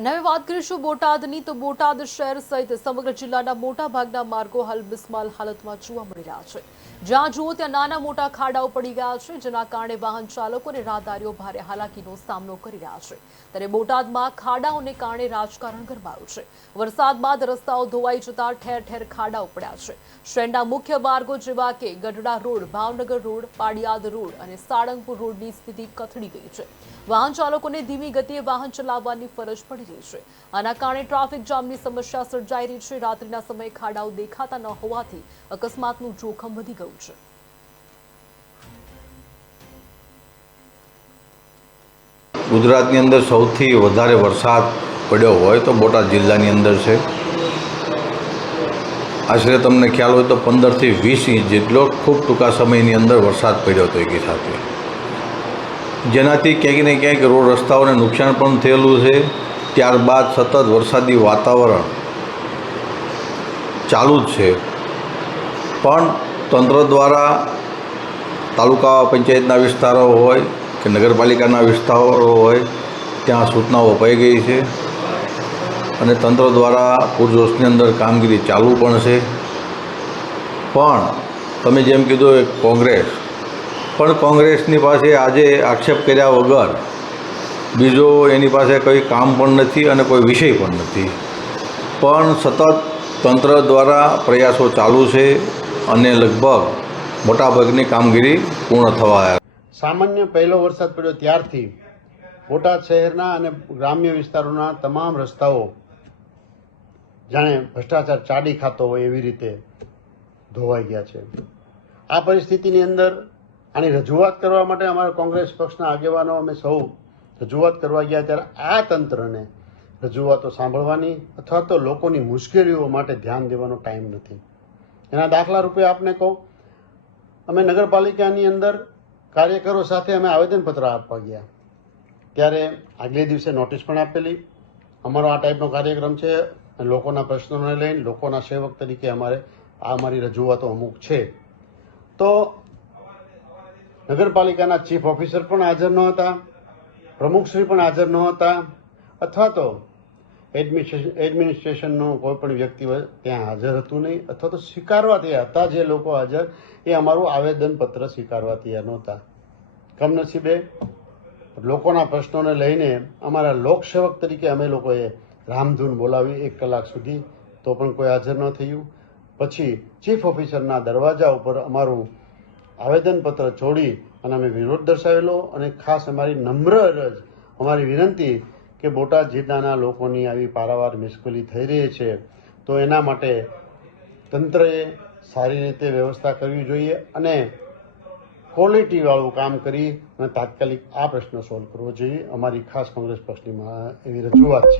અને હવે વાત કરીશું બોટાદની, તો બોટાદ શહેર સહિત સમગ્ર જિલ્લાના મોટા ભાગના માર્ગો હાલ બિસ્માલ હાલતમાં જોવા મળી રહ્યા છે. જ્યાં જુઓ ત્યાં નાના મોટા ખાડાઓ પડી ગયા છે, જેના કારણે વાહન ચાલકો અને રાહદારીઓ ભારે હાલાકીનો સામનો કરી રહ્યા છે. ત્યારે બોટાદમાં ખાડાઓને કારણે રાજકારણ ગરમાયું છે. વરસાદ બાદ રસ્તાઓ ધોવાઈ જતા ઠેર ઠેર ખાડાઓ પડ્યા છે. શહેરના મુખ્ય માર્ગો જેવા કે Gadhada road, Bhavnagar road, Padiyad road અને સાળંગપુર રોડની સ્થિતિ કથળી ગઈ છે. વાહન ચાલકોને ધીમી ગતિએ વાહન ચલાવવાની ફરજ પડી રહી છે. આના કારણે ટ્રાફિક જામની સમસ્યા સર્જાઈ રહી છે. રાત્રિના સમયે ખાડાઓ દેખાતા ન હોવાથી અકસ્માતનું જોખમ વધી ગયું છે. ગુજરાતની અંદર સૌથી વધારે વરસાદ પડ્યો હોય તો બોટાદ જિલ્લાની અંદર છે. આશરે તમને ખ્યાલ હોય તો પંદરથી વીસ ઇંચ જેટલો ખૂબ ટૂંકા સમયની અંદર વરસાદ પડ્યો હતો એકી સાથે. જેનાથી ક્યાંક ને ક્યાંક રોડ રસ્તાઓને નુકસાન પણ થયેલું છે. ત્યારબાદ સતત વરસાદી વાતાવરણ ચાલુ જ છે. પણ તંત્ર દ્વારા તાલુકા પંચાયતના વિસ્તારો હોય કે નગરપાલિકાના વિસ્તારો હોય, ત્યાં સૂચનાઓ અપાઈ ગઈ છે અને તંત્ર દ્વારા પૂરજોશની અંદર કામગીરી ચાલુ પણ છે. પણ તમે જેમ કીધું કોંગ્રેસ, પણ કોંગ્રેસની પાસે આજે આક્ષેપ કર્યા વગર બીજો એની પાસે કોઈ કામ પણ નથી અને કોઈ વિષય પણ નથી. પણ સતત તંત્ર દ્વારા પ્રયાસો ચાલુ છે અને લગભગ મોટાભાગની કામગીરી પૂર્ણ થવા સામાન્ય પહેલો વરસાદ પડ્યો ત્યારથી. બોટાદ શહેરના અને ગ્રામ્ય વિસ્તારોના તમામ રસ્તાઓ જાણે ભ્રષ્ટાચાર ચાડી ખાતો હોય એવી રીતે ધોવાઈ ગયા છે. આ પરિસ્થિતિની અંદર આની રજૂઆત કરવા માટે અમારા કોંગ્રેસ પક્ષના આગેવાનો, અમે સૌ રજૂઆત કરવા ગયા ત્યારે આ તંત્રને રજૂઆતો સાંભળવાની અથવા તો લોકોની મુશ્કેલીઓ માટે ધ્યાન દેવાનો ટાઈમ નથી. એના દાખલા રૂપે આપને કહું, અમે નગરપાલિકાની અંદર કાર્યકરો સાથે અમે આવેદનપત્ર આપવા ગયા. ત્યારે આગલે દિવસે નોટિસ પણ આપેલી, અમારો આ ટાઈપનો કાર્યક્રમ છે લોકોના પ્રશ્નોને લઈને લોકોના સેવક તરીકે અમારે, આ અમારી રજૂઆતો અમુક છે. તો નગરપાલિકાના ચીફ ઓફિસર પણ હાજર ન હતા પ્રમુખશ્રી પણ હાજર ન હતા અથવા તો એડમિનિસ્ટ્રેશન એડમિનિસ્ટ્રેશનનો કોઈ પણ વ્યક્તિ ત્યાં હાજર હતું નહીં અથવા તો સ્વીકારવા તૈયાર હતા. જે લોકો હાજર એ અમારું આવેદનપત્ર સ્વીકારવા તૈયાર નહોતા. કમનસીબે લોકોના પ્રશ્નોને લઈને અમારા લોકસેવક તરીકે અમે લોકોએ રામધૂન બોલાવી એક કલાક સુધી. તો પણ કોઈ હાજર ન થયું. પછી ચીફ ઓફિસરના દરવાજા ઉપર અમારું આવેદનપત્ર છોડી અને અમે વિરોધ દર્શાવેલો અને ખાસ અમારી નમ્ર અરજ, અમારી વિનંતી કે બોટાદ જિલ્લાના લોકોની આવી પારાવાર મુશ્કેલી થઈ રહી છે, તો એના માટે તંત્રએ સારી રીતે વ્યવસ્થા કરવી જોઈએ અને ક્વોલિટીવાળું કામ કરી અને તાત્કાલિક આ પ્રશ્ન સોલ્વ કરવો જોઈએ. અમારી ખાસ કોંગ્રેસ પક્ષની એવી રજૂઆત છે.